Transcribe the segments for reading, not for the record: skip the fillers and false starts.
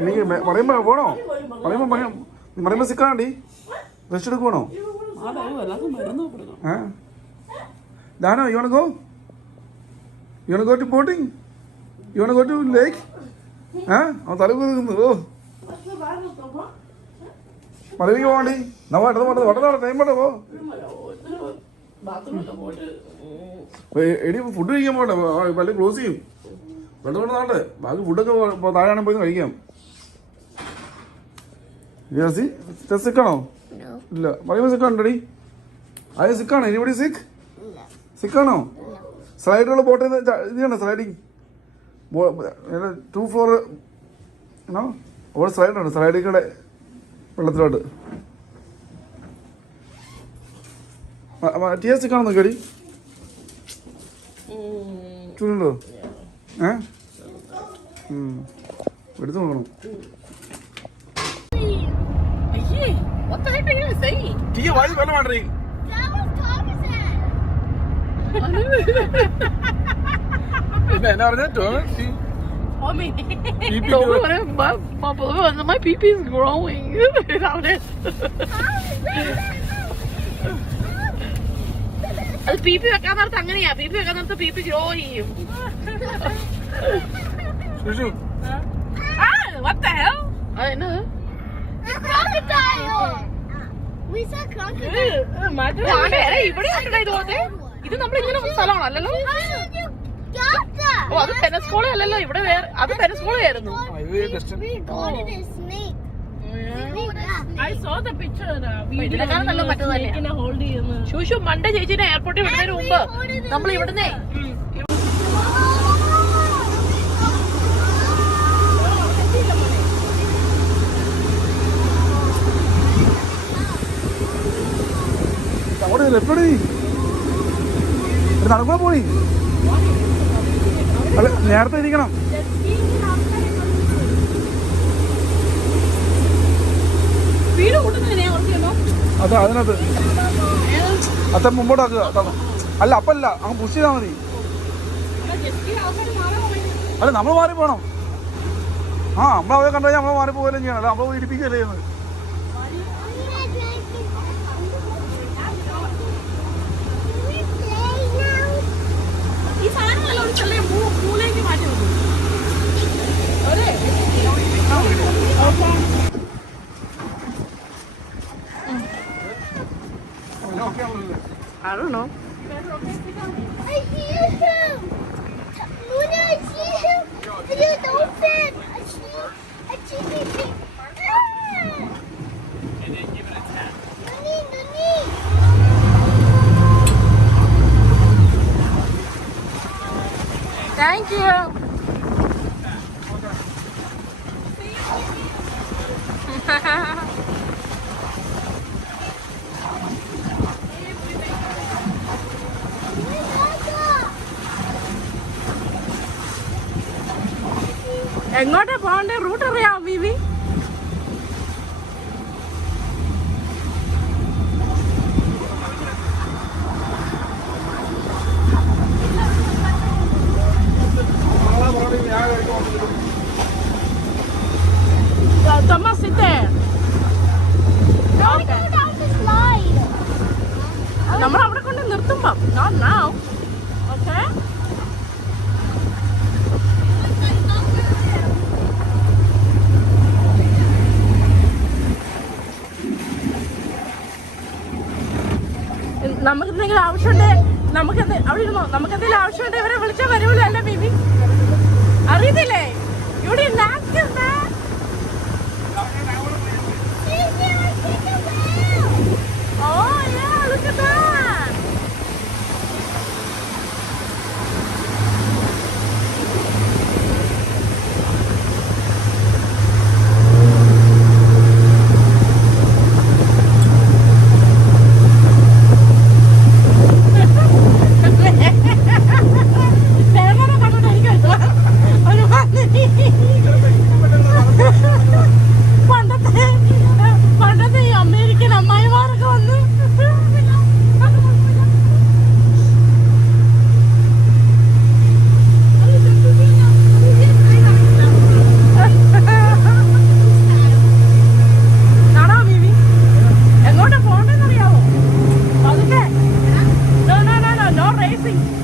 എനിക്ക് പറയുമ്പോ പോണോ? പറയുമ്പോ സിക്കാണ്ടി rest എടുക്കുവാണോ? Dano, you wanna go? You wanna go to boating? You wanna go to lake? അവൻ തല കുതുക്കുന്നു. ഓ മലയിലേക്ക് പോകണ്ടി. ടൈം വേണ്ട പോ. എടി ഫുഡ് കഴിക്കാൻ പോകട്ടെ, പള്ളി ക്ലോസ് ചെയ്യും. വെള്ളം കൊണ്ട് നാട്ടെ ബാക്കി ഫുഡൊക്കെ താഴെയാണെങ്കിൽ പോയി കഴിക്കാം. സിക്കാണോ? ഇല്ല. പറയുമ്പോ സിക്കാണോടി? അത് സിക്കാണോ? എനിബഡി സിക്ക്? സിക്കാണോ? സ്ലൈഡുള്ള ബോട്ട് ഇതാണ് സ്ലൈഡിങ് 2 floor അവിടെ സ്ലൈഡുണ്ട്. സ്ലൈഡിൽ കൂടെ വെള്ളത്തിലോട്ട് ടി എസ് സിക്കാണോ നോക്കിയടി? ചൂടുണ്ടോ? എടുത്തു നോക്കണം. വെള്ളം വേണ്ടേ? എന്നാ പറഞ്ഞ my pee-pee is growing. അത് പീപ്പി വെക്കാൻ നേരത്ത് അങ്ങനെയാ. പീപ്പി വെക്കാൻ നേരത്ത് പീപ്പി ഗ്രോ ചെയ്യും. What the hell? അതെന്നത് ഇത് നമ്മളിങ്ങനെ സ്ഥലമാണോ? അല്ലല്ലോ. ഓ അത് പെനസ്കോള അല്ലല്ലോ. ഇവിടെ വേറെ അത് പെനസ്കോളയായിരുന്നു. ശൂഷു മണ്ട ചേച്ചിനെ എയർപോർട്ടിൽ വിടുന്നതിന് മുമ്പ് നമ്മൾ ഇവിടുന്നേ നടക്കുമ്പോ പോയി. അല്ല നേരത്തെ ഇരിക്കണം. അതെ അതിനകത്ത് അത്ര മുമ്പോട്ടാക്കുക. അല്ല അപ്പല്ല അങ്ങ് പുഷ് ചെയ്താൽ മതി. അല്ല നമ്മൾ മാറി പോകണം. നമ്മളവരെ കണ്ടു കഴിഞ്ഞാൽ നമ്മൾ മാറി പോവുകയും ചെയ്യണം. അല്ല നമ്മൾ ഇടിപ്പിക്കുകയല്ലേ ചെയ്യുന്നത്. I don't know. I hear him. Luna, I see him. There's an open. I see him. And then give it a tap. Nani. Thank you. എങ്ങോട്ടാ പോകണ്ടേ? റൂട്ട് അറിയാമോ ബീവി? Thomas, sit there. Don't go down the slide. നമ്മൾ അവിടെ കൊണ്ട് നിർത്തുമ്പം. Not now. Okay? നമുക്കെന്തെങ്കിലും ആവശ്യമുണ്ട്, അവിടെ ഇരുന്നോ. നമുക്കെന്തെങ്കിലും ആവശ്യമുണ്ട് ഇവരെ വിളിച്ചാൽ വരുമല്ലോ അല്ലേ ബേബി? അറിയത്തില്ലേ? ഇവിടെ പണ്ടത്തെ ഈ അമേരിക്കൻ അമ്മായിമാരൊക്കെ വന്ന് embarrassing.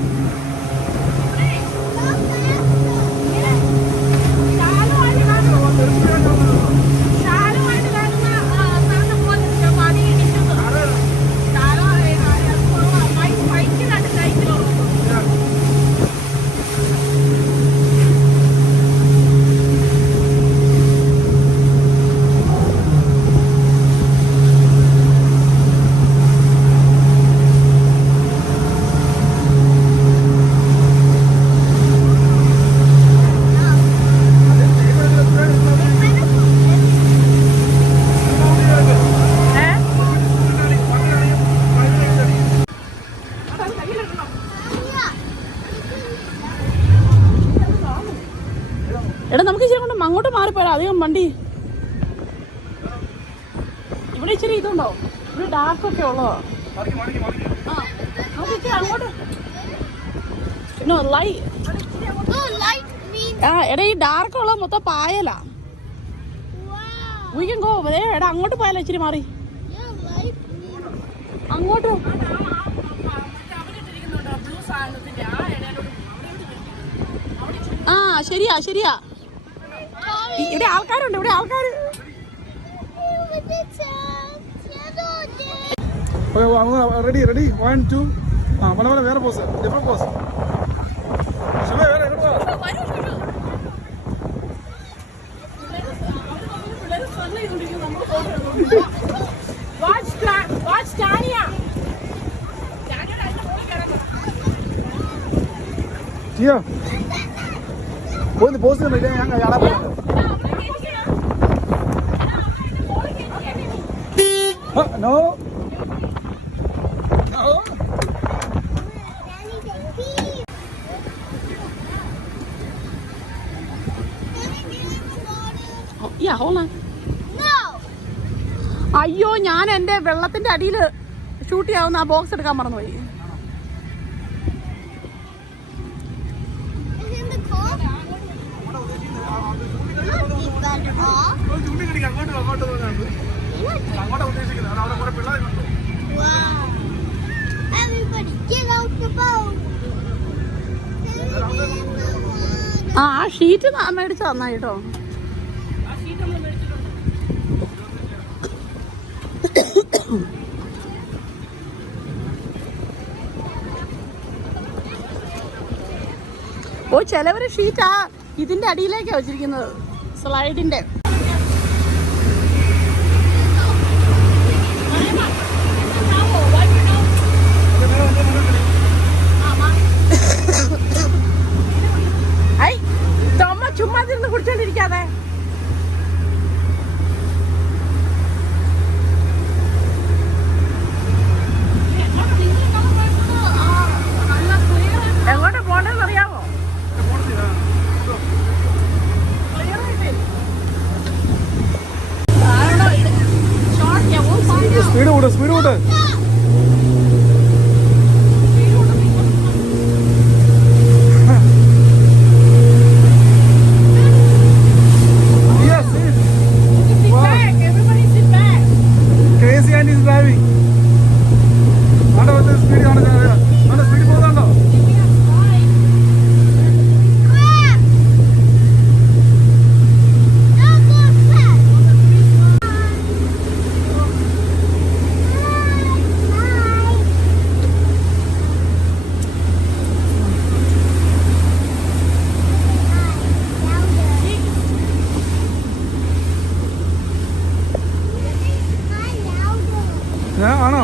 എടാ നമുക്ക് ഇച്ചിരി കൊണ്ട് അങ്ങോട്ട് മാറിപ്പോയാ അധികം വണ്ടി ഇവിടെ ഇച്ചിരി ഇതുണ്ടോ ഇവിടെ ഡാർക്കൊക്കെ ഉള്ളതോ ആ നമുക്ക് ഇച്ചിരി അങ്ങോട്ട് ആ എടാ ഈ ഡാർക്ക് ഉള്ള മൊത്തം പായലാ we can go over there. എടാ അങ്ങോട്ട് പോയാലോ ഇച്ചിരി മാറി അങ്ങോട്ട് ആ ശരിയാ ശരിയാ ഇവിടെ ആൾക്കാരുണ്ട് ഇവിടെ ആൾക്കാര് റെഡി റെഡി 1 2 ആ പല പല വേറെ പോസ് ഡിഫറെന്റ് പോസ് ചെയ്യാ പോയി പോസ് കണ്ടില്ല ഞാൻ കാണാൻ നോ അയ്യോ ഞാൻ എന്റെ വെള്ളത്തിന്റെ അടിയിൽ ഷൂട്ട് ചെയ്യാവുന്ന ആ ബോക്സ് എടുക്കാൻ മറന്നുപോയി ആ ഷീറ്റ് മേടിച്ച നന്നായിട്ടോ ഓ ചിലവര് ഷീറ്റാ ഇതിന്റെ അടിയിലേക്കാ വെച്ചിരിക്കുന്നത് സ്ലൈഡിന്റെ ഐ തോമ ചുമ്മാ തിരുന്ന് കുടിച്ചോണ്ടിരിക്കാതെ എങ്ങോട്ട് പോണെന്ന് അറിയാമോ സ്പീഡ് കൂട്ട് സ്പീഡ് കൂട്ട് ആണോ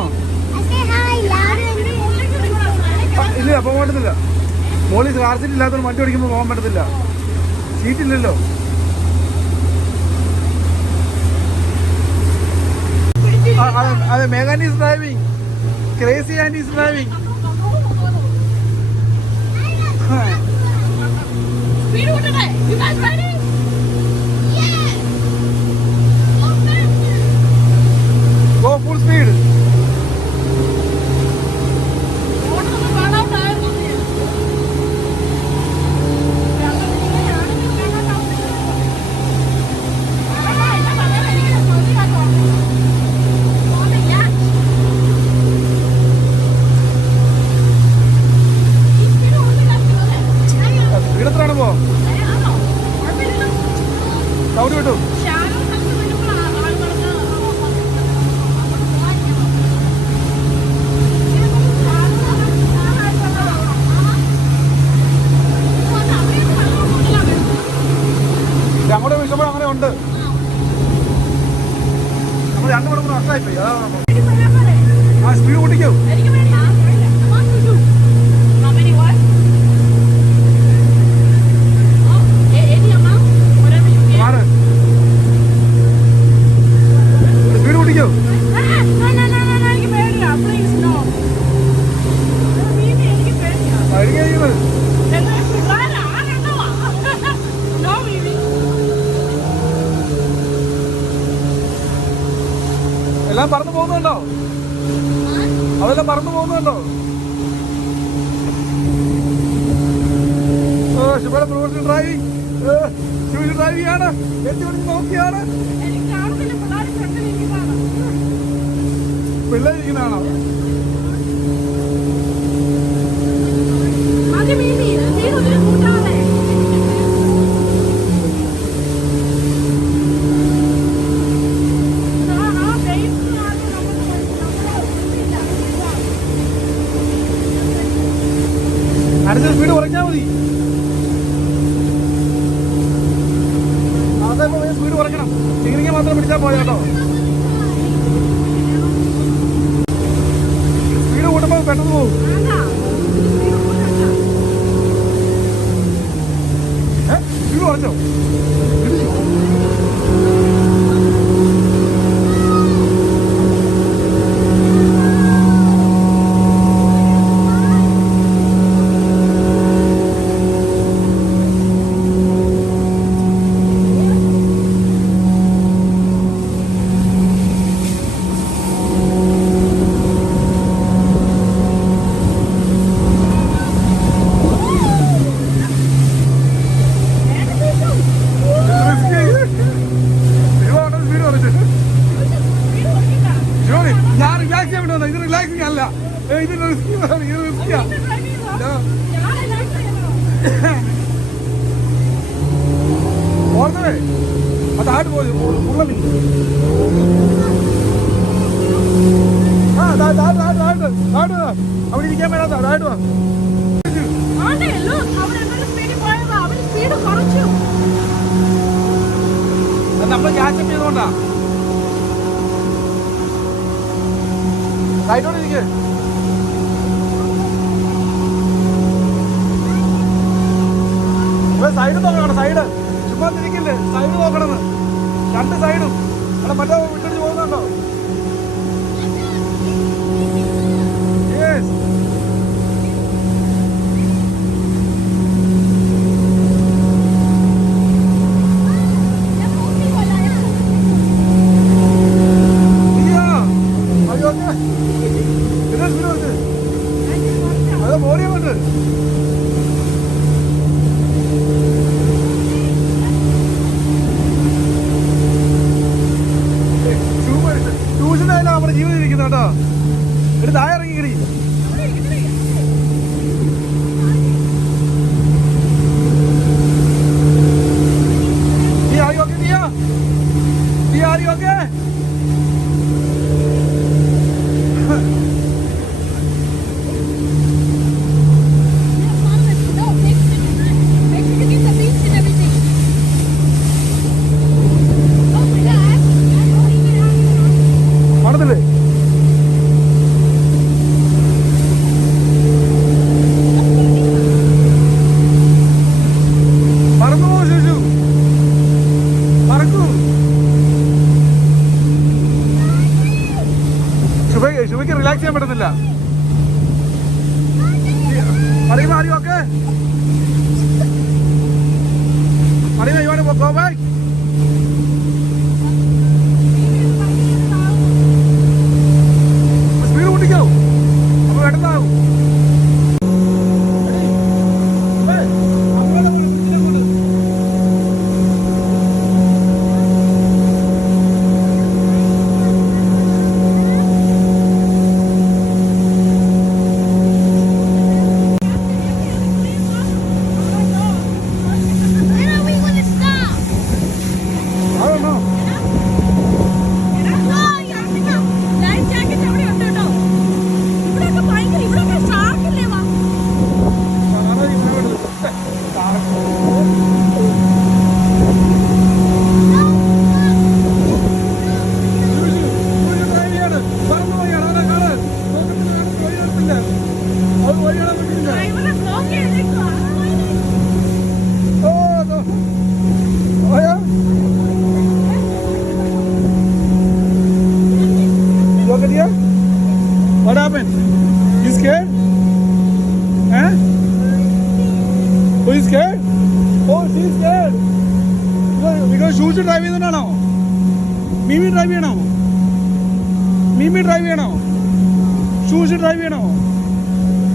ഇല്ല പോകാൻ പറ്റത്തില്ല മോളിൽ കാർ സീറ്റ് ഇല്ലാത്തതുകൊണ്ട് വണ്ടി ഓടിക്കുമ്പോൾ പോകാൻ പറ്റത്തില്ല സീറ്റില്ലല്ലോ അതെ മേഘാൻ is driving crazy and is driving Go full speed. സ്ലോപ്പായിപ്പോയി അതാണ് നമ്മൾ. എനിക്ക് പോയാ പോരെ? ആ സ്പീഡ് കൂട്ടിക്കോ. എനിക്ക് വേണ്ട. I want to do. How many what? Oh, any amount? Whatever you get. മാറ് സ്പീഡ് കൂട്ടിക്കോ. No, എനിക്ക് പേടിയാ. Please, no. Mimi, എനിക്ക് പേടിയാ. അടിക്കുക ചെയ്യുന്നത്. എന്നാ പിള്ളേരാ? ആരെണ്ണമാ? No, Mimi. എല്ലാം പറന്നു പോകുന്നുണ്ടോ? അതെല്ലാം പറന്നു പോകുന്നുണ്ടോ? ശുഭയുടെ പ്രൊഫഷണൽ ഡ്രൈവിംഗ് ഡ്രൈവിംഗ് എത്തി പിടിച്ച് നോക്കിയാണ്. എനിക്ക് കാണുന്നില്ല പിള്ളേർ ഫ്രണ്ടിലിരിക്കുന്നതാണ്. പിള്ളേരിക്കുന്നതാണോ? മതി മീമി, സ്പീഡ് ഒത്തിരി കൂട്ടാതെ. ആ ബേസ് അടുത്ത സ്പീഡ് കുറയ്ക്കാൽ മതി. അതേപോലെ സ്പീഡ് കുറയ്ക്കണം. സിഗ്നലിംഗ് മാത്രം പിടിച്ചാൽ പോയ കേട്ടോ. സ്പീഡ് കൂട്ടുമ്പോൾ പെട്ടെന്ന് പോകും. സ്പീഡ് കുറച്ചോ? ഞാൻ റിലാക്സ് ചെയ്യാൻ വേണ്ടി ഇത് റിലാക്സിങ് അല്ല, ഇത് റിസ്കിയാണ്. ഇത് റിസ്കിയാ. ഓർമ്മേ അത് ആട് പോയി ഉള്ളമി. അവിടെ ഇരിക്കാൻ വേണ്ടാ. ആടുവാ നമ്മൾ ക്യാച്ചപ്പ് ചെയ്തോണ്ടാ. സൈഡോടിരിക്കേ. സൈഡ് നോക്കണം. സൈഡ് ചുമ്മാ തിരിക്കില്ലേ. സൈഡ് നോക്കണമെന്ന്. രണ്ട് സൈഡും അവിടെ മറ്റേ വിട്ടിട്ട് പോകുന്നുണ്ടോ? യെസ്. അത് മോടിയുണ്ട്. ട്യൂഷനായാലും നമ്മുടെ ജീവിതം ഇരിക്കുന്നു കേട്ടോ. ഒരു താഴെ ഇറങ്ങിക്കടി. നീ ആരി ഓക്കെ? നീ ആരി ഓക്കെ? മണത്തില്ലേ? പറന്നു പോ ശേഷു. പറക്കൂ. ശുഭയ്ക്ക് റിലാക്സ് ചെയ്യാൻ പറ്റുന്നില്ല. അറിയുമോ? ആരും ഓക്കെ? അറിയുമോ? You want to go back? Speed കൂട്ടിക്കോ. അപ്പൊ പെട്ടെന്നാവും. When are we gonna stop? ഡ്രൈവറെ ബ്ലോക്ക് ചെയ്തേക്കുവാ. Oh, no. Oh, yeah? Look at here. What happened? You scared? Huh? Who is scared? Oh, she's scared. Because shoes drive ചെയ്യുന്നതാണോ? Mimi drive ചെയ്യണോ? Mimi drive ചെയ്യണോ? Shoes drive ചെയ്യണോ?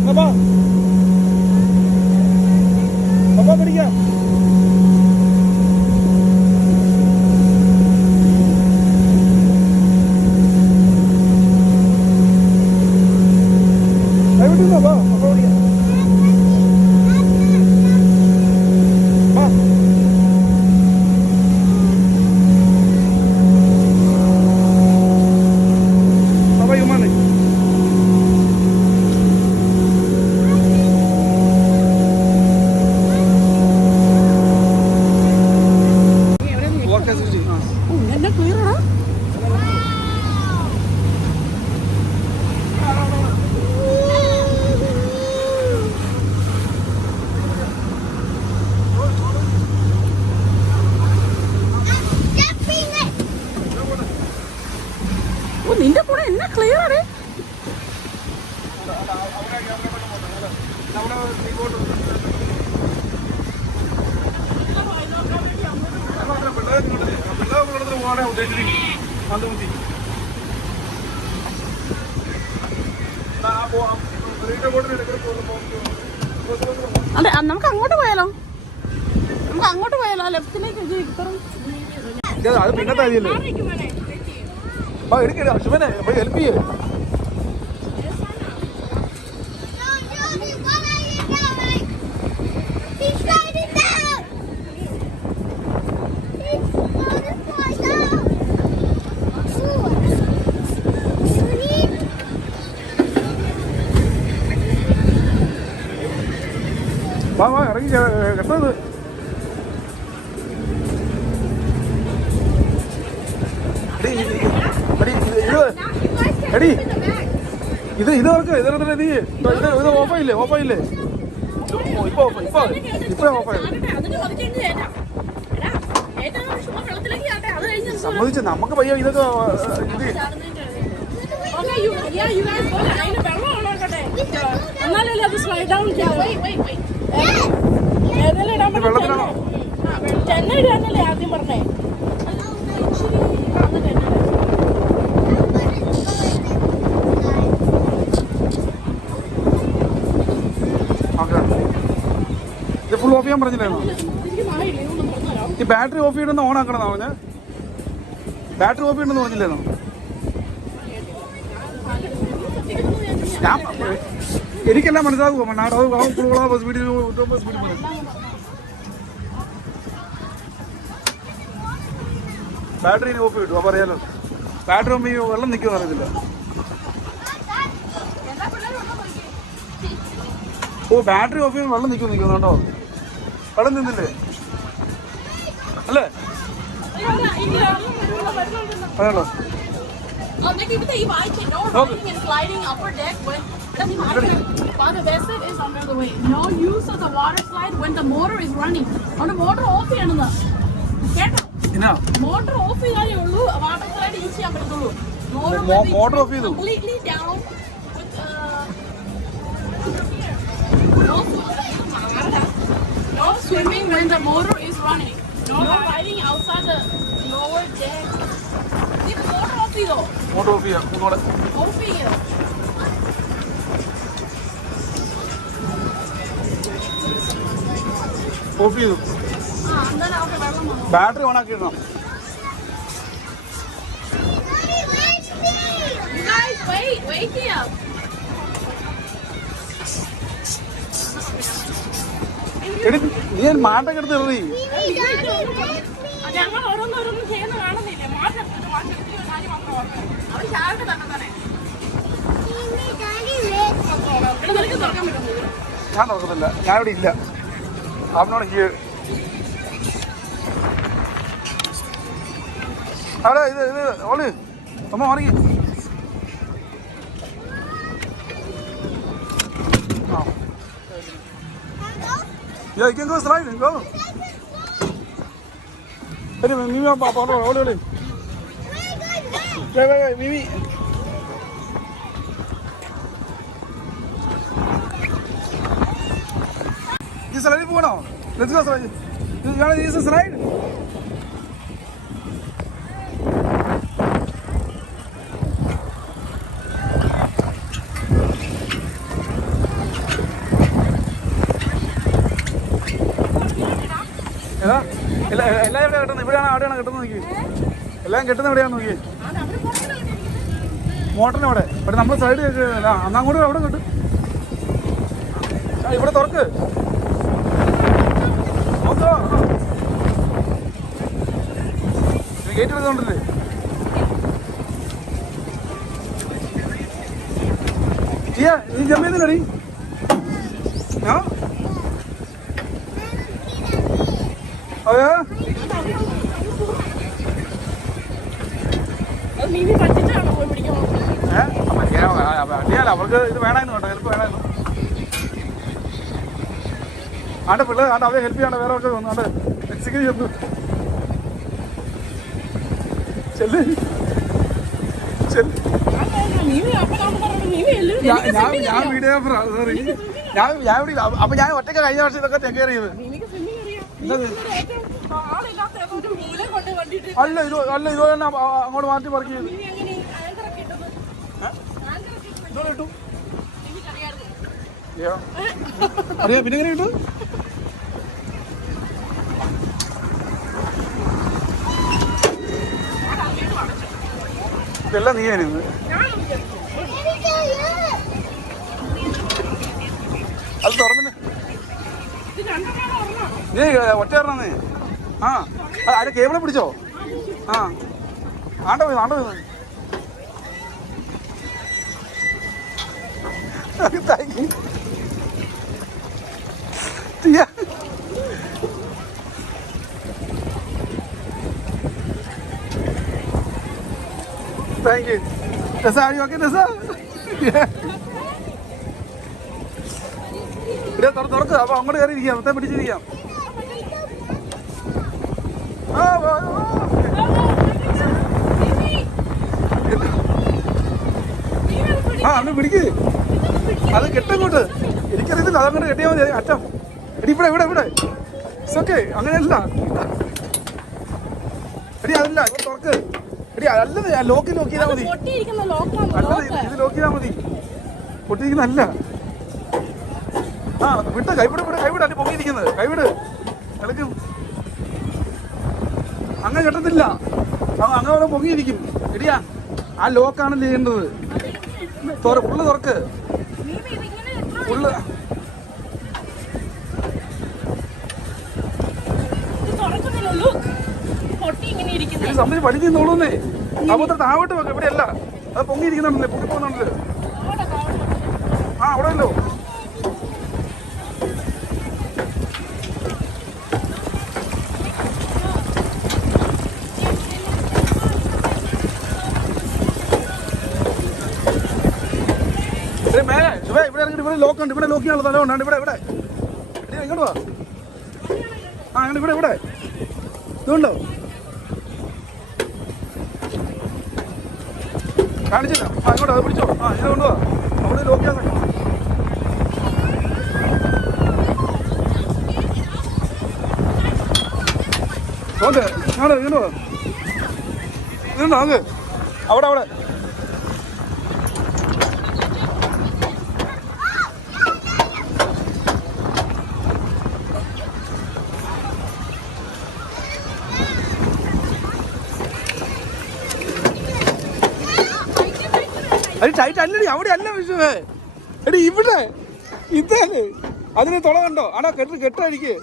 Papa. Papa പഠിക്കാം. Papa. Papa പഠിക്കാം. Pa. Papa yung mana? Walk as you see. എന്നെ ക്ലിയറാ. ഓ നിന്റെ കൂടെ എന്നെ ക്ലിയർ ആണ്. അതെ നമുക്ക് അങ്ങോട്ട് പോയാലോ? നമുക്ക് അങ്ങോട്ട് പോയാലോ? ലെഫ്റ്റിലേക്ക് അത് പിന്നത്തെ കാര്യല്ലേ? എടുക്കരുത് അശ്വനെ ഹെൽപ്പ് ചെയ്യേ. വാ വാ ഇറങ്ങി കെട്ടത്. എടി ഇത് വർക്ക് ഇതിനെ നീ ഇത് ഓഫായില്ലേ? ഓഫായില്ലേ? ഇപ്പൊ ഓഫായി. സമ്മതിച്ച് നമുക്ക് പയ്യ ഇതൊക്കെ വെള്ളത്തിലാണോ? ചെന്നൈ ഇടാനല്ലേ ആദ്യം പറഞ്ഞേ. ഇത് ഫുൾ ഓഫ് ചെയ്യാൻ പറഞ്ഞില്ലായിരുന്നോ? ഈ ബാറ്ററി ഓഫ് ചെയ്യണമെന്ന് ഓൺ ആക്കണമെന്നാ പറഞ്ഞ? ബാറ്ററി ഓഫ് ചെയ്യണമെന്ന് പറഞ്ഞില്ലായിരുന്നോ? ഞാൻ എനിക്കെല്ലാം മനസ്സിലാകുമോ ബാറ്ററി ഓഫ് ചെയ്തു. അപ്പൊ അറിയാലോ ബാറ്ററി ഓഫ് ചെയ്യുമ്പോൾ വെള്ളം നിൽക്കുമെന്ന് അറിയത്തില്ല. ഓ ബാറ്ററി ഓഫ് ചെയ്യുമ്പോൾ വെള്ളം നിൽക്കുന്നുണ്ടോ? വെള്ളം നിന്നില്ലേ? അല്ലേ? അതാണോ? Father vessel is under the way. No use of the water slide when the motor is running. On the motor off ചെയ്യണമെന്ന് കേട്ടോ? മോട്ടർ ഓഫ് ചെയ്യാനേ ഉള്ളൂ. വാട്ടർ സ്ലൈഡ് യൂസ് ചെയ്യാൻ പറ്റത്തുള്ളൂ. മോട്ടർ ഓഫ് ചെയ്തു. Completely down with no swimming when the motor is running. No riding outside the lower deck. നീ motor of ചെയ്തോ? Motor of ചെയ്യാം. ഓഫ് ചെയ്തോ? ഓഫ് ചെയ്തു. ബാറ്ററി ഓൺ ആക്കി ഇടണം. എടി നീ മാട്ടൊക്കെ എടുത്ത് എറി. ഞങ്ങൾ ഓരോന്നോരോന്നും ചെയ്യുന്ന കാണുന്നില്ലേ? ഞാൻ തുറക്കത്തില്ല. ഞാനിവിടെ ഇല്ല. അവനോട് അവിടെ ഇത് ഓള് അമ്മ ഉറങ്ങി. ആ Yeah, you can go slide. Go. Hey, Mimi, Papa, hold on. Wait, Mimi. You slide go now. Let's go slide. You want to use the slide? എല്ലാം എവിടെ കിട്ടുന്നത്? ഇവിടെയാണ് അവിടെയാണ് കിട്ടുന്നത് നോക്കി. എല്ലാം കിട്ടുന്ന എവിടെയാണ് നോക്കി. മോട്ടറിന് അവിടെ. പക്ഷെ നമ്മൾ സൈഡ് അന്നങ്ങോട്ട് അവിടെ കിട്ടും. ഇവിടെ തുറക്ക്. നോക്കോ ഗേറ്റ് എടുത്തോണ്ടല്ലേ. നീ ജമ്പ് ചെയ്യുന്നില്ലടി. അതെയാ അടിയാല അവർക്ക് ഇത് വേണമായിരുന്നു കേട്ടോ. ഹെൽപ്പ് വേണമായിരുന്നു. ആണ്ട് പിള്ളേർ ആണ്ട് അവരെ ഹെൽപ്പ് ചെയ്യാണ്ട് വേറെ ഒക്കെ വന്നു. ആണ്ട് എക്സിക്യൂട്ട് ചെയ്തു. ചെല്ല് ഞാൻ വീഡിയോഗ്രാഫറാ. സോറി ഞാൻ ഇവിടെ അപ്പൊ ഞാൻ ഒറ്റയ്ക്ക് കഴിഞ്ഞ വർഷം ഇതൊക്കെ ടേക്ക് കെയർ ചെയ്ത്. അല്ല ഇത് തന്നെ അങ്ങോട്ട് മാറ്റി വർക്ക് ചെയ്ത് കിട്ടും. അറിയാം. പിന്നെ എങ്ങനെ കിട്ടും? ഇതെല്ലാം നീ ആയിരുന്നു. അത് തുറന്നെ നീ ഒറ്റ പറഞ്ഞേ. ആ അതിന്റെ കേബിളെ പിടിച്ചോ. ആ ആണ്ട പോയി താങ്ക് യു. Thank you. രസ ആടി ഓക്കെ രസ. തുറക്ക്. അപ്പൊ അങ്ങോട്ട് കയറി ഇരിക്കാം. മൊത്തം പിടിച്ചിരിക്കാം. അന്ന് പിടിക്ക്. അത് കെട്ടങ്ങോട്ട്. എനിക്കറിയത്തില്ല. അതങ്ങോട്ട് കെട്ടിയാൽ മതി. അറ്റം എടി ഇവിടെ ഓക്കെ. അങ്ങനെയല്ല എടി. അതല്ല തുറക്ക് എടി. അല്ലത് ലോക്ക് ചെയ്താൽ മതി. അല്ലത് ഇത് ലോക്ക് ചെയ്താൽ മതി. പൊട്ടിയിരിക്കുന്നല്ല. ആ വിട്ട് കൈവിട് അല്ലെ പൊങ്ങിയിരിക്കുന്നത്. കൈവിട് കിടക്കും. അങ്ങനെ കെട്ടത്തില്ല. അങ്ങനെ പൊങ്ങിയിരിക്കും. എടിയാ ആ ലോക്കാണ് ചെയ്യേണ്ടത്. ഉള്ളു തുറക്ക്. ഉള്ളു സംബന്ധിച്ച് പഠിക്കുന്നോളൂന്നേ. അപ്പൊ താവട്ട് വെക്ക. ഇവിടെയല്ല. അത് പൊങ്ങിയിരിക്കുന്നുണ്ടല്ലേ. പൊങ്ങി പോകുന്നുണ്ടല്ലേ. ആ അവിടെയല്ലോ. മേലെ ഇവിടെ ഇറങ്ങിട്ട് ഇവിടെ ലോക്കുണ്ട്. ഇവിടെ ലോക്ക് ചെയ്യാനുള്ള സ്ഥലമുണ്ട്. ഇവിടെ ഇങ്ങോട്ട് വാ. ആ അങ്ങനെ ഇവിടെ ഇതുണ്ടോ കാണിച്ചില്ല. ആ ഇങ്ങോട്ടോ അത് പിടിച്ചോ. ആ ഇങ്ങനെ കൊണ്ടുപോവാ. അവിടെ ലോക്ക് ചെയ്യാൻ കിട്ടും. ഓക്കെ ഇങ്ങോട്ടോ ഇങ്ങോട്ടോ ഇതുണ്ടോ അങ്ങ് അവിടെ അത് ടൈറ്റ് അല്ലടി. അവിടെ അല്ല വിഷയമേ. എടി ഇവിടെ ഇതല്ലേ. അതിന് തുള കണ്ടോ. ആടാ കെട്ടടിക്ക്.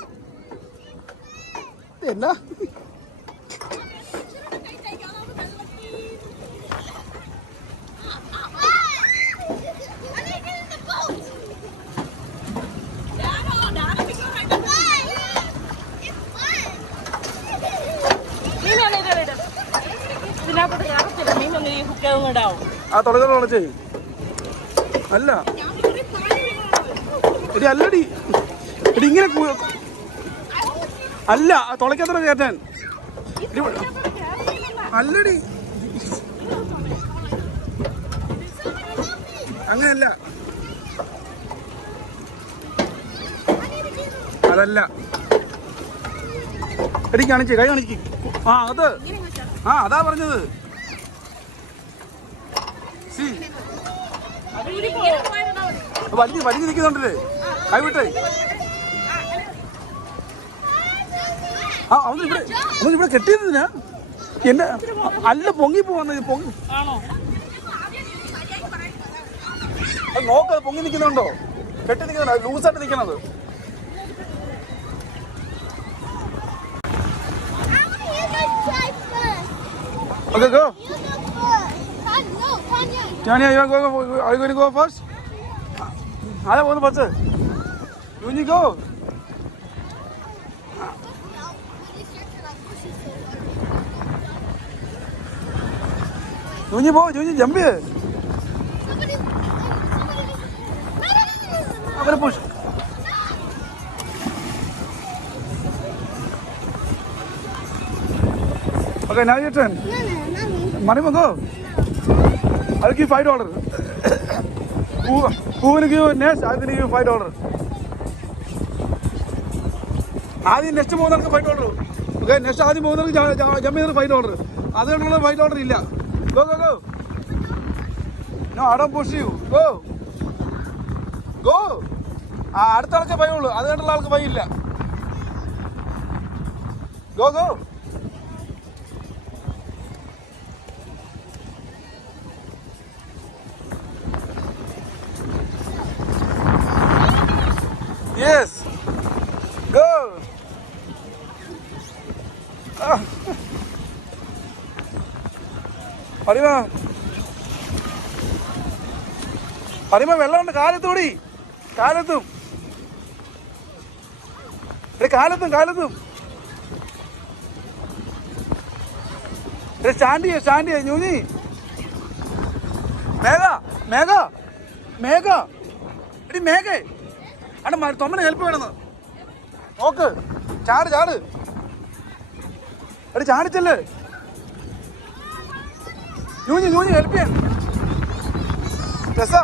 എന്നാ ആ തുടക്കം ചെയ്യും. അല്ല എടി അല്ലടി. എടി ഇങ്ങനെ അല്ല തുളയ്ക്കാത്ര കയറ്റാൻ അല്ലടി അങ്ങനെയല്ല അതല്ല എടി കാണിച്ച് കൈ കാണിക്ക് ആ അത് ആ അതാ പറഞ്ഞത് വലിഞ്ഞ് വലിഞ്ഞ് നിൽക്കുന്നുണ്ടല്ലേ കൈ വിട്ടേ ആ അവനിവിടെ കെട്ടിയതിനാ എന്നെ അല്ല പൊങ്ങി പോവാന്ന് പൊങ്ങി അത് നോക്കത് പൊങ്ങി നിൽക്കുന്നുണ്ടോ കെട്ടി നിൽക്കുന്നുണ്ടോ ലൂസായിട്ട് നിൽക്കണത് Okay, go. You go first. No, Tanya. Tanya, are you going to go first? I want to pass. You go. You go. You jump here. I'm going to push. Okay, now your turn. Marima, go. I'll give $5. Who will give you next? I will give you $5. Adi next month $5. Okay, next Adi month jump in $5. Other than $5 illa. Go, go, go. No, I don't push you. Go. Go. അടുത്ത ആൾക്ക് ഭയമുള്ളൂ അത് കണ്ടുള്ള ആൾക്ക് ഭയമില്ല go go yes go പരിമ വെള്ളമുണ്ട് കാലത്തൂടി കാലത്തും കാലത്തും stand ന്യൂനി മേഘ എടി മേഘേ അടെ തൊമ്മനെ ഹെൽപ്പ് വേണമെന്ന് നോക്ക് ചാട് എടി ചാടിച്ചല്ലേ ന്യൂനി ഹെൽപ്പ് ചെയ്യാൻ ടെസാ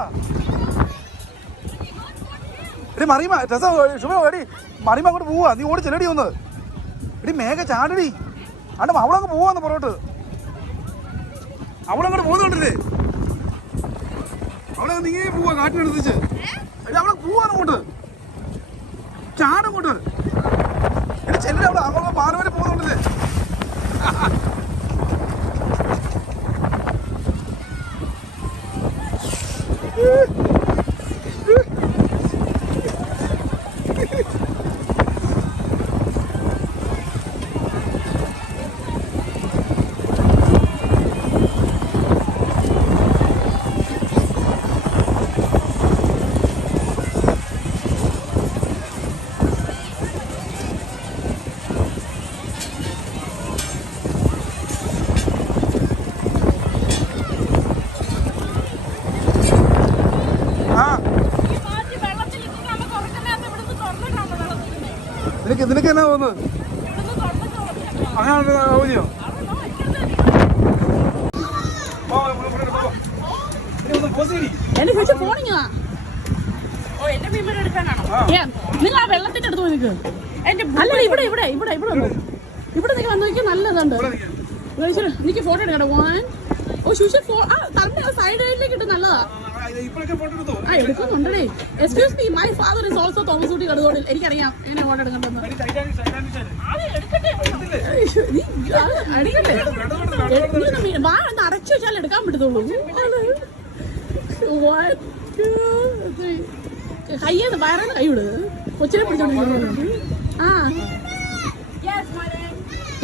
എടി മറിയുമ ടെസാ ശുഭ എടി മറിയുമ്പോ അങ്ങോട്ട് പോവാ നീ ഓടി ചെല്ലടി ഒന്ന് എടി മേഘ ചാടടി അണ്ട അവളങ്ങ് പോവാന്ന് പുറകോട്ട് അവളങ്ങോട്ട് പോകുന്നുണ്ടല്ലേ അവളെ നീ പോവാ കാറ്റിനെടുത്തിച്ച് എടി അവളെ പോവാന്നങ്ങോട്ട് ചാടങ്ങോട്ട് എടി ചെല്ലടി അവളെ അവളെ പാറവരെ പോകുന്നുണ്ടല്ലേ നിനക്ക് എന്നാ തോന്നുന്നത് അങ്ങനെ അവധിയോ നിങ്ങൾ ആ വെള്ളത്തിന്റെ അടുത്ത് നിൽക്ക് അല്ല ഇവിടെ ഇവിടെ ഇവിടെ ഇവിടെ ഇവിടെ നിങ്ങൾ വന്നു നോക്കിയാൽ നല്ലതുണ്ട് എനിക്ക് ഫോട്ടോ എടുക്കട്ടെ സൈഡിലേക്ക് ഇട്ട് നല്ലതാ ആ എടുക്കുന്നുണ്ടേ excuse me my father is also Thomas Kutty കടുകോടിൽ എനിക്കറിയാം എങ്ങനെ ഫോട്ടോ എടുക്കണ്ടെന്ന് വാ ഒന്ന് അടച്ചു വെച്ചാൽ എടുക്കാൻ പറ്റത്തുള്ളൂ കയ്യേന്ന് വയറേന്ന് കൈ വിട് കൊച്ചിനെ പിടിച്ചോണ്ട് ആ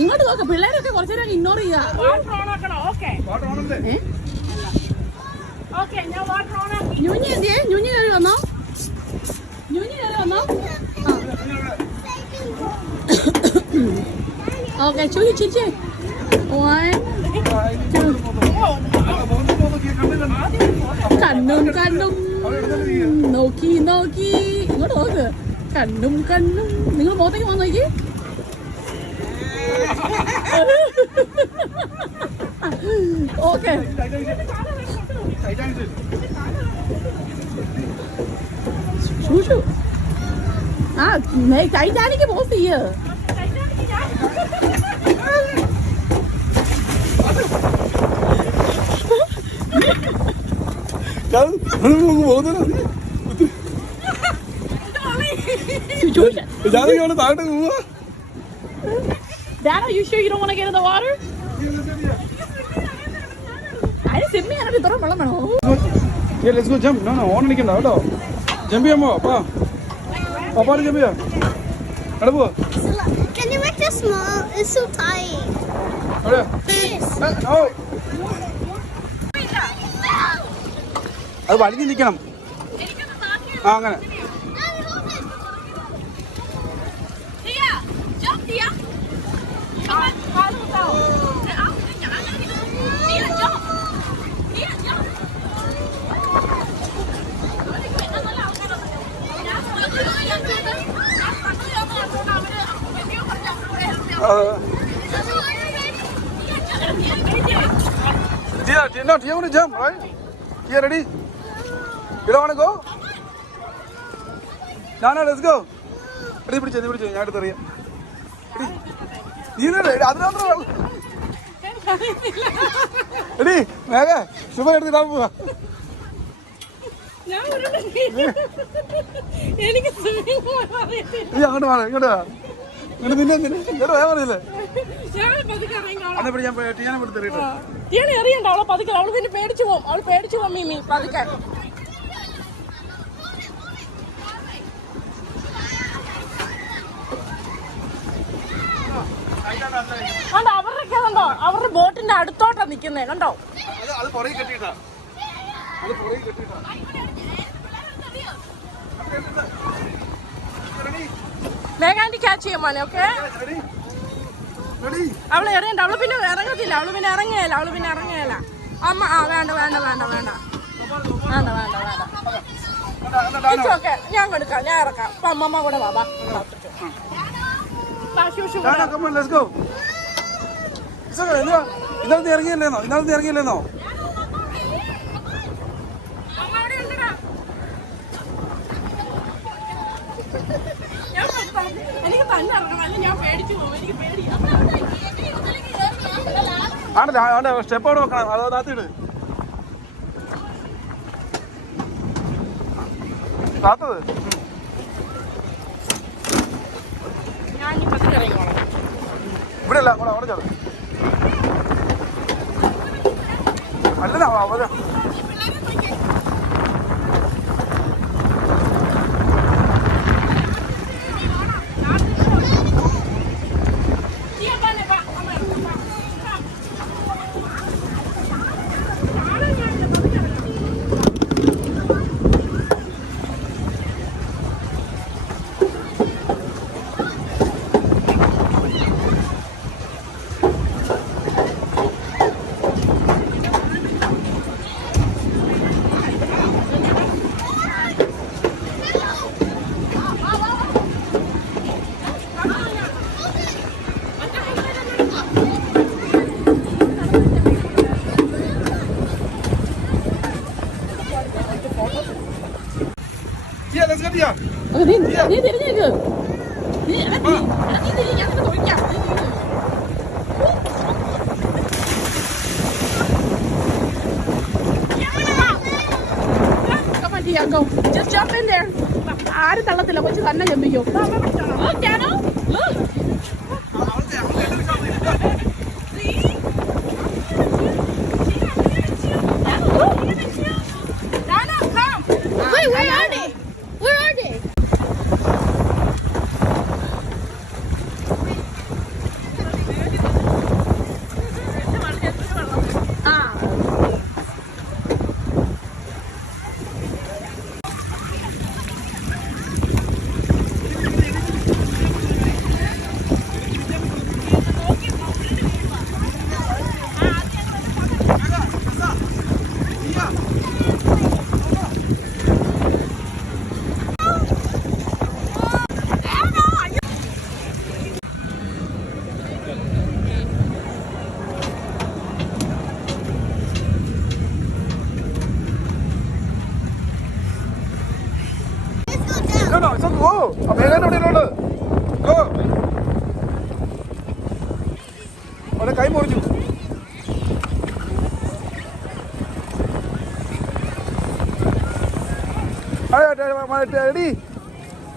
ഇങ്ങോട്ട് നോക്ക പിള്ളേരൊക്കെ കുറച്ചു നേരം ഇഗ്നോർ ചെയ്യാ ന്യൂഞ്ഞി എന്തിയേ ന്യൂഞ്ഞി കയറി വന്നോ ഓക്കെ ചോദി ചിരിച്ചേ കണ്ണും നോക്കി ഇങ്ങോട്ട് നോക്ക് കണ്ണും നിങ്ങൾ മുഖത്തേക്ക് വന്ന് നോക്കി Okay. Shushu. Titanic both here. Dad, are you sure you don't want to get in the water? I just me and Yeah, let's go jump. No, on again. Jump here, Papa. Papa, jump here. Can you make this small? It's so tight. This. No. അത് വലിഞ്ഞു നിൽക്കണം. അങ്ങനെ No, do you want to jump, right? Here, ready? You don't want to go? No, let's go. Ready, pidichu. ഞാൻ എടുത്തറിയാം. നീ അതിനകത്ത് എടി മേഘ ശുഭ എടുത്തിട്ടാ പോവാ. നീ അങ്ങോട്ട് മാറ ഇങ്ങോട്ട് വാ. ഇങ്ങോട്ട് ഇങ്ങോട്ട് വേഗം പറഞ്ഞില്ലേ? ഞാൻ ടീനെ എടുത്തെറിയട്ടെ. ടീനെ എറിയണ്ട, അവളെ പതുക്കെ. അവള് പിന്നെ പേടിച്ചു പോകും. അവൾ പേടിച്ചു പോകും. മീമി പതുക്കെ. കണ്ടോ അവരുടെ കണ്ടോ, അവരുടെ ബോട്ടിന്റെ അടുത്തോട്ടാ നിക്കുന്നേ. കണ്ടോ മേഘാന്റി ക്യാച്ച് ചെയ്യാൻ മോനെ. ഓക്കെ, അവള് എറിയണ്ട. അവള് പിന്നെ ഇറങ്ങത്തില്ല. അവള് പിന്നെ ഇറങ്ങുകയല്ല. അമ്മ വേണ്ട ഓക്കെ, ഞാൻ കൊടുക്കാം, ഞാൻ ഇറക്കാം. അപ്പൊ അമ്മമ്മ കൂടെ വാ. ഇന്നലത്തെ ഇറങ്ങിയില്ലേന്നോ? എനിക്ക് തന്നെ ഇറങ്ങണം, അല്ല ഞാൻ പേടിച്ചു പോകും. എനിക്ക് പേടിയാ. ആണ്ടെ സ്റ്റെപ്പ് അവിടെ വെക്കണം. അത് താത്തിട് താത്തത്. ഞാൻ പതുക്കെ ഇറങ്ങിക്കോളാം. ഇവിടെ അല്ല, അവിടെ ചേർത്ത് അല്ലതാ അവര് നീ തിരിഞ്ഞേക്ക്. Just jump in there. ആരും തള്ളത്തില്ല, കൊച്ചു തന്നെ ജമ്പിക്കും.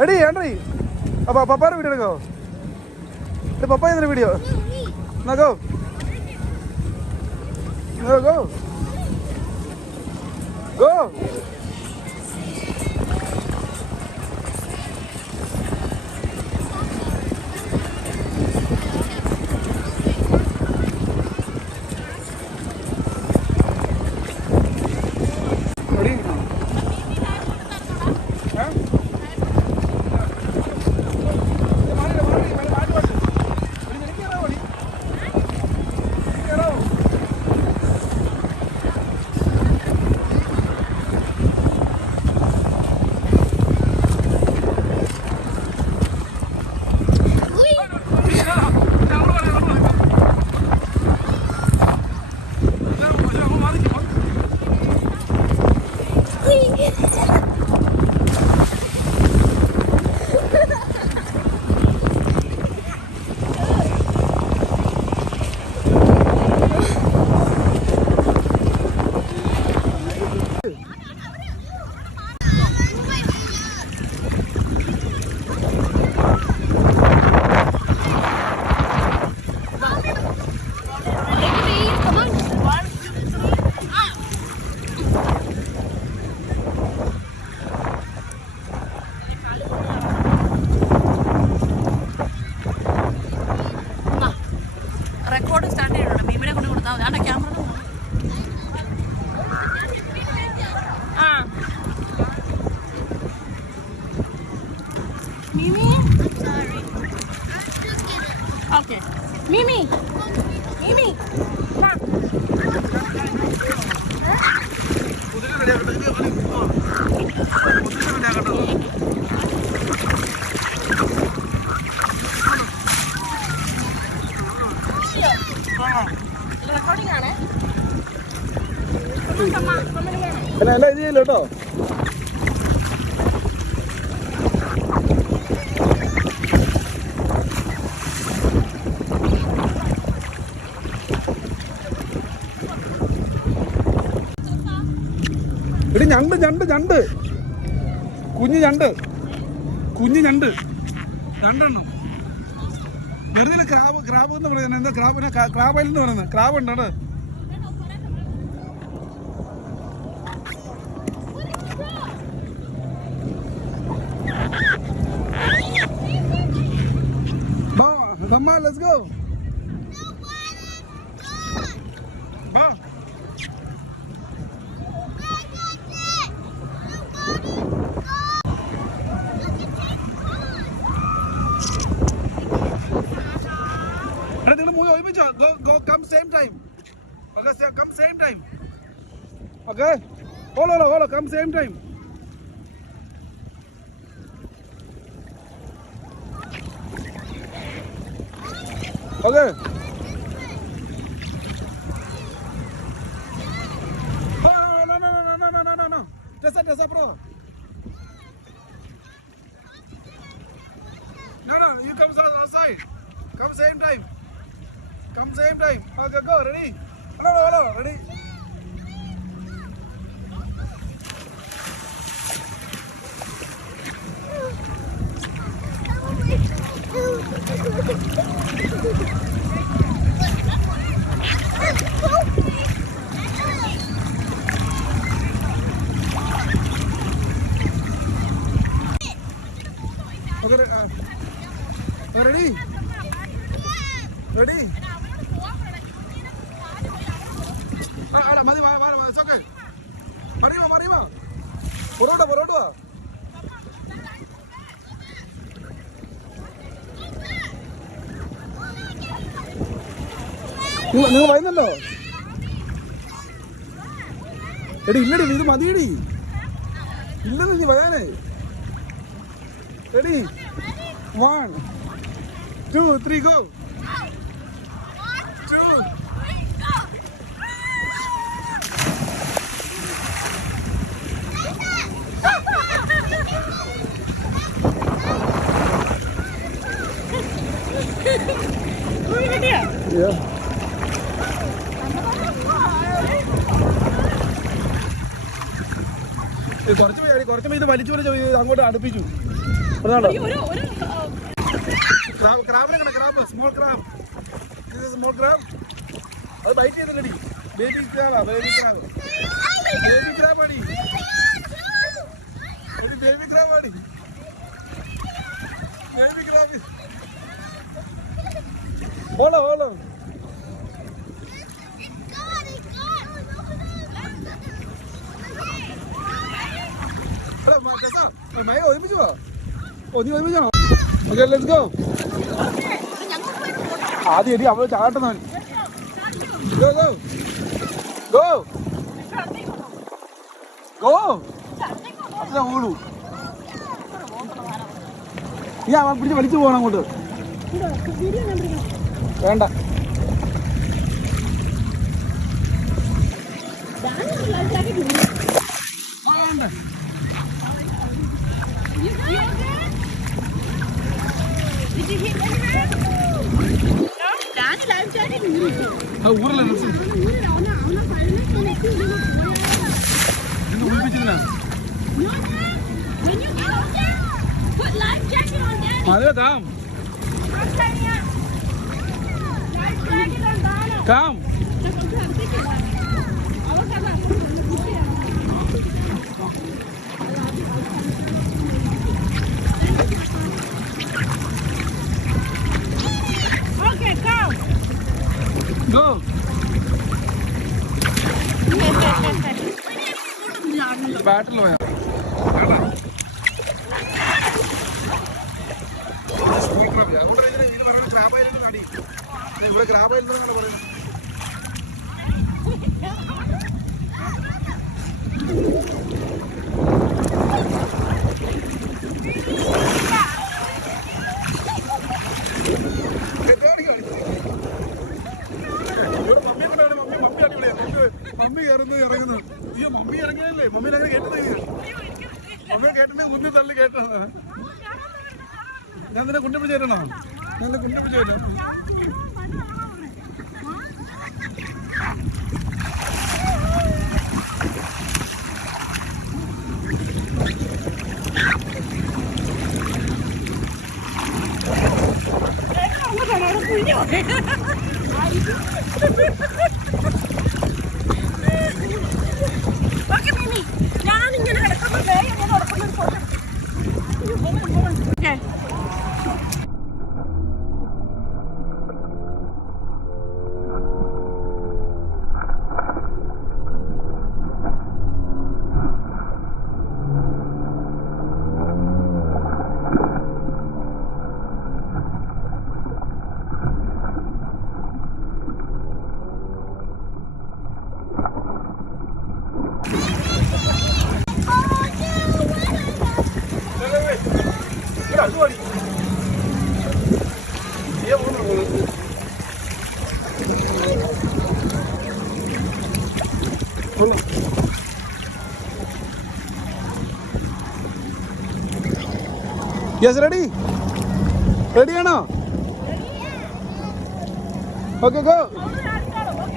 എടി ഏണ്ടി അപ്പൊ പപ്പായുടെ വീഡിയോ എടുക്കോ? പപ്പ എന്തിനാ വീഡിയോ? എന്നാ go go go go. Record start ചെയ്യണം. ഭീമിനെ കൊണ്ട് കൊടുത്താൽ മതി. Camera Mimi? Sorry. Okay. Mimi! Mimi! Come. Recording ആണ്. എല്ലാം ഇത് ചെയ്യല്ലോ കേട്ടോ. എടി ഞണ്ട് ഞണ്ട് ഞണ്ട് കുഞ്ഞ് ഞണ്ട് രണ്ടെണ്ണം. വെറുതെ ക്രാബ് ക്രാബ് എന്ന് പറയുന്നത് എന്താ? ക്രാബിനെ ക്രാബ് എന്ന് പറയുന്നത് ക്രാബ് ഉണ്ടോ? Come on, let's go. Ba. Go, come same time. Okay, come same time. Okay. Hold, come same time. Okay. No. Tessa, bro. No, you come outside. Come same time. Okay, go, ready? Hello, ready? Okay, ready? Ready? മതി okay. മറിയുമോ porotta. നിങ്ങൾ പറയുന്നുണ്ടോ? എടി ഇല്ലടി, ഇത് മതിയടി. ഇല്ലെന്ന് നീ പറയാനേ. Ready 1 2 3 go. 2 Yeah. കുറച്ച് ഇത് വലിച്ചു അങ്ങോട്ട് അടുപ്പിച്ചു. ക്രാബിനെ കണ്ട crab small crab small crab അത് ബൈറ്റ് ചെയ്തില്ലടി ബേബി ക്രാബാ ബേബി ക്രാബ് ബേബി ക്രാബാടി ബേബി ക്രാബാടി ബേബി ക്രാബ് ഹോളോ ഹോളോ മയ ഒരുമിച്ച് പോ നീ ഒരുമിച്ചാണോ ഓക്കെ ലെറ്റ്സ് ഗോ ആദ്യം എടി അവള് ചാട്ടം ഗോ ഗോ ഗോ ഗോ അത്ര ഓടൂ നീ അവൻ പിടിച്ച് വലിച്ചു പോകണം അങ്ങോട്ട് വേണ്ട Come. Okay, come. Go. Battle होया. ഇവിടെ ഗ്രാബായിരുന്നാണ് പറയുന്നത്. മമ്മി കയറുന്നു ഇറങ്ങുന്നു. അയ്യോ മമ്മി ഇറങ്ങിയല്ലേ മമ്മീനെ അങ്ങനെ കേട്ടത് മമ്മി കേട്ടിട്ട് കുഞ്ഞു തള്ളി കേട്ടത്. ഞാൻ നിന്നെ കുണ്ടിപ്പിച്ചേരണോ ഞാൻ നിന്നെ കുണ്ടിപ്പിച്ചേരണോ ഞാനിങ്ങനെ കിടക്കുന്ന യെസ് റെഡി റെഡിയാണോ ഓക്കെ ഗോ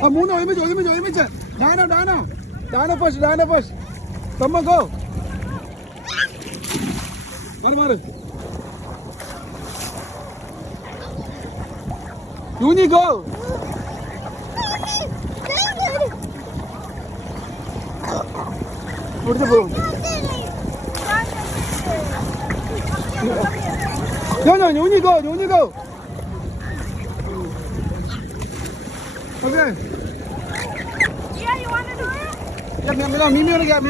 ആ മൂന്ന് ഒരുമിച്ച് ഡാനോ ഫസ്റ്റ് കമ്മ ഗോ മാറ് യൂനി ഗോ ഇവിടുത്തെ പോകും No, you go. Okay. Yeah, you want to do it? Yeah, Mimi wanna get.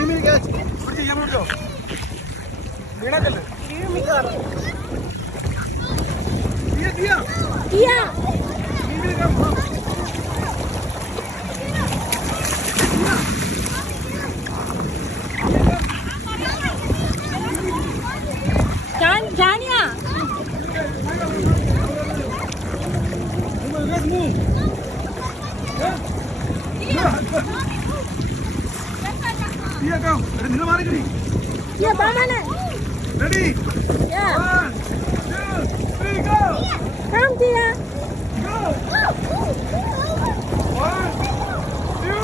Yeah. Mimi come. Tanya. Let's move. Yeah, go. Yeah, banana. Ready? Yeah. 1, 2, 3, go. Come, Tia. Go. 1, 2,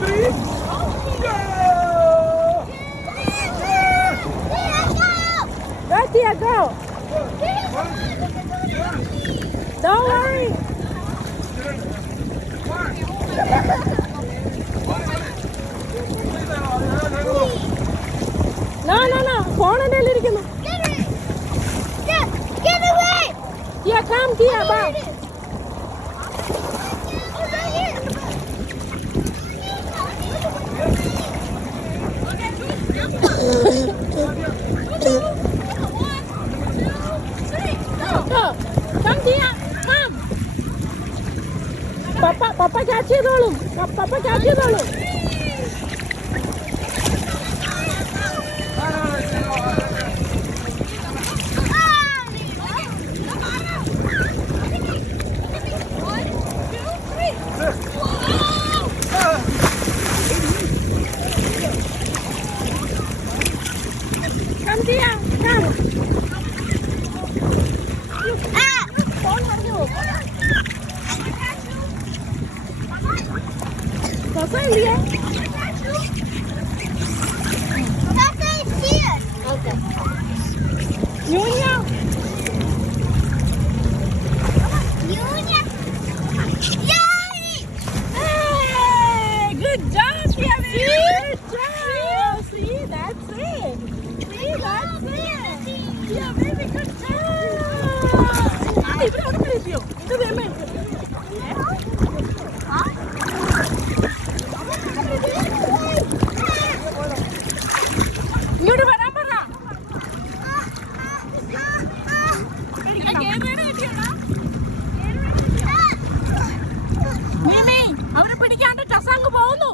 3, go. Tia, go. Don't worry. No. Phone and ഇരിക്കുന്നു. Get away! Tia, come, Tia, back. Go. Come, Tia, come. Papa catch ചെയ്തോളും. Papa catch ചെയ്തോളും. Come, Tia, come. Phone പറഞ്ഞു. Papa ഇല്ലേ? Papa is here. Okay. Junior. Junior. Hey, good job, Tia. Good job. See, that's it. Tia, very good job. ഇവിടെ അവിടെ എത്തിയോ? ഇത് വേമേ. ഇങ്ങോട്ട് വരാൻ പറ. മീമി, അവരെ പിടിക്കാണ്ട് ടസാങ് പോകുന്നു.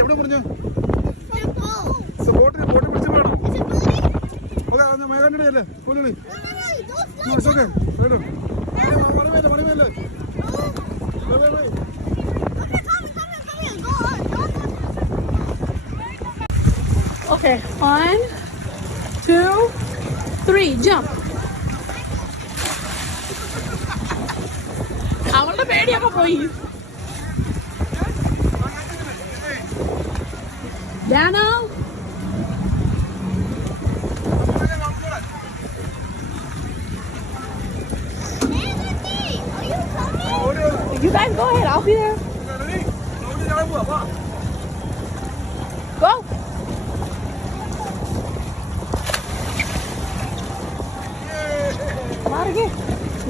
എവിടെ പറഞ്ഞു ബോട്ടിൽ പിടിച്ചു വേണം. ഓക്കെ മേഘാണ്ടിയുടെ അല്ലേ കൊല്ലി. ഓക്കെ മറിമേലേ Okay, 1, 2, 3, jump. അവളുടെ പേടിയൊക്കെ പോയി. Dano. You guys go ahead. I'll be there. Go.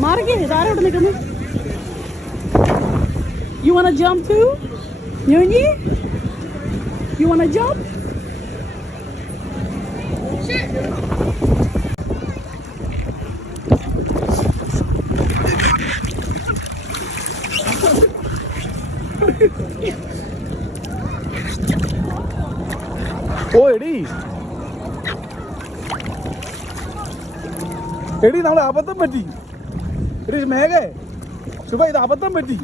മാറിക്കേ ഇതാരോട് നിൽക്കുന്നു. You wanna jump too? Nyunyi? You wanna jump? Sure. ഓ എടി നമ്മളെ അബദ്ധം പറ്റി. എടി മേഘേ ശുഭ ഇത് അബദ്ധം പറ്റി.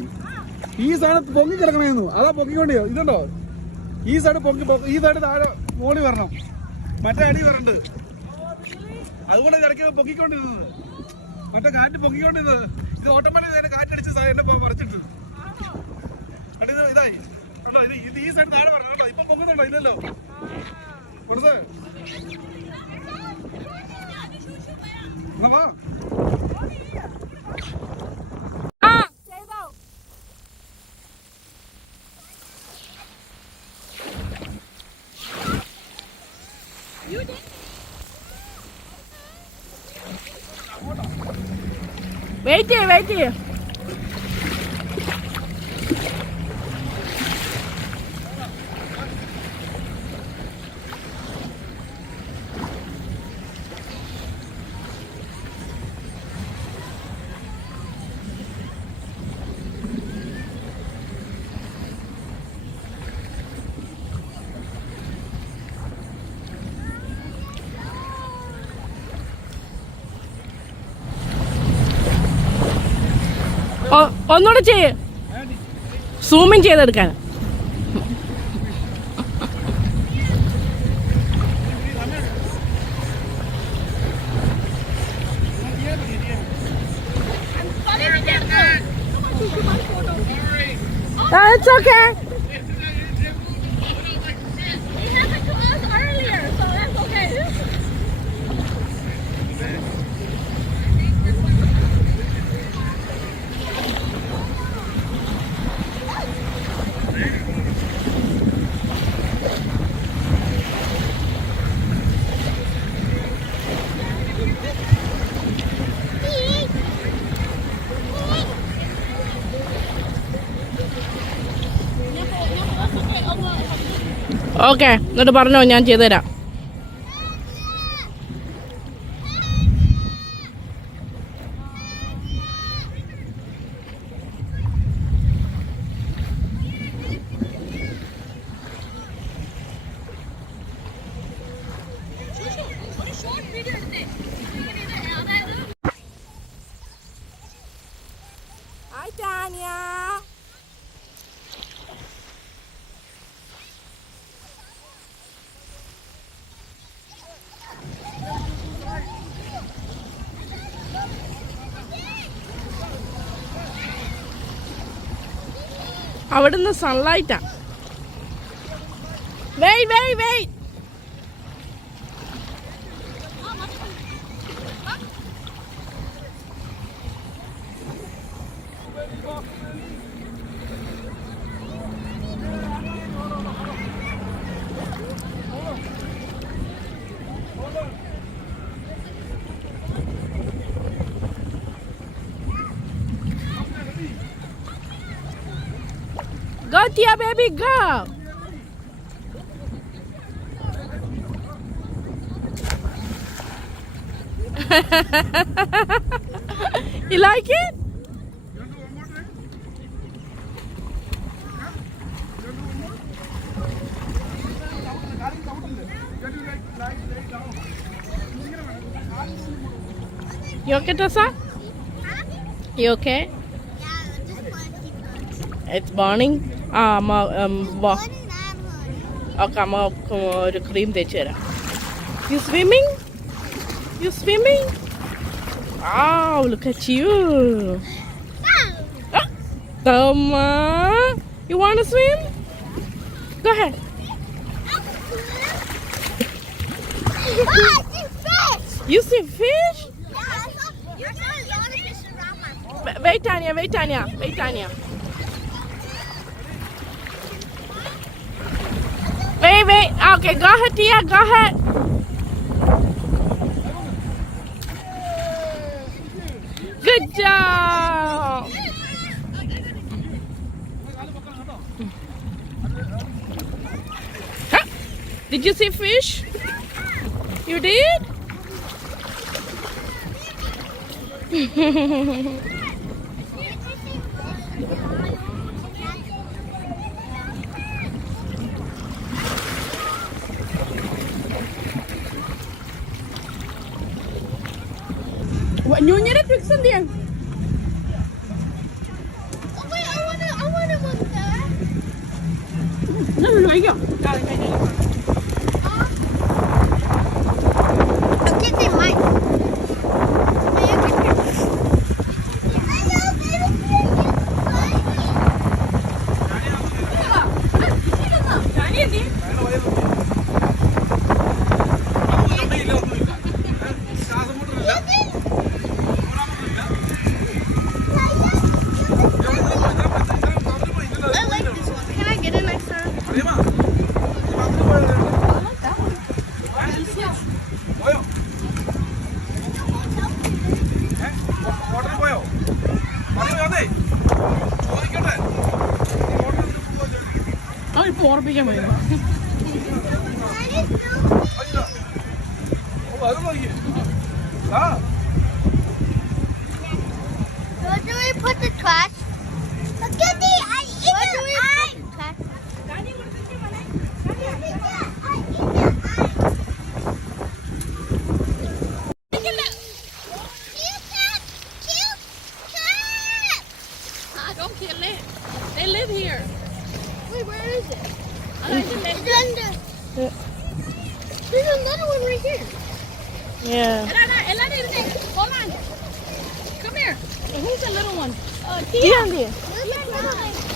ഈ സാധനം പൊങ്ങി കിടക്കണമായിരുന്നു. അതാ പൊക്കിക്കൊണ്ടോ ഇതുണ്ടോ ഈ സൈഡ് ഈ സൈഡ് താഴെ മോളി വരണം, മറ്റേ അടി വരണ്ട്. അതുകൊണ്ട് ഇടയ്ക്ക് പൊക്കിക്കൊണ്ടിരുന്നത്, മറ്റേ കാറ്റ് പൊക്കിക്കൊണ്ടിരുന്നത്. ഇത് ഓട്ടോമാറ്റിക് തന്നെ കാറ്റടിച്ച് എന്നെ പറിച്ചിട്ട് അടി ഇതായി കണ്ടോ. ഇത് ഈ സൈഡ് താഴെ വരണം കേട്ടോ. ഇപ്പൊ പൊങ്ങുന്നുണ്ടോ? ഇല്ലല്ലോ. കൊടുത്ത് എന്നാ വാ. വെയിറ്റ് ചെയ്യ്. ഒന്നുകൂടെ ചെയ്യ്, സൂമിൻ ചെയ്തെടുക്കാൻ. It's okay. It happened to us earlier, so that's okay. Okay, എന്നിട്ട് പറഞ്ഞോ, ഞാൻ ചെയ്തുതരാം. Hi, Tanya. അവിടുന്ന് സൺലൈറ്റാ. Wait. Go, Tia, baby, go. You like it? You okay, Tessa? You okay? It's burning. Okay, അമ്മ ഒരു ക്രീം തേച്ച് തരാം. You swimming? Wow, look at you. Tama, you want to swim? Go ahead. You see fish? Wait, Tanya. Wait. Okay, go ahead, Tia. Go ahead. Good job. Huh? Did you see fish? You did? Nyonya Twix എന്ത് ചെയ്യാൻ? കഴിക്കാം. ഓർപ്പിക്കാൻ പോയി. Where do we put the trash? Look at the Where do we put the trash? Don't kill it. They live here. Wait, where is it? It's under. There's another one right here. Yeah. Hold on. Come here. Who's the little one? Tia. Look at that.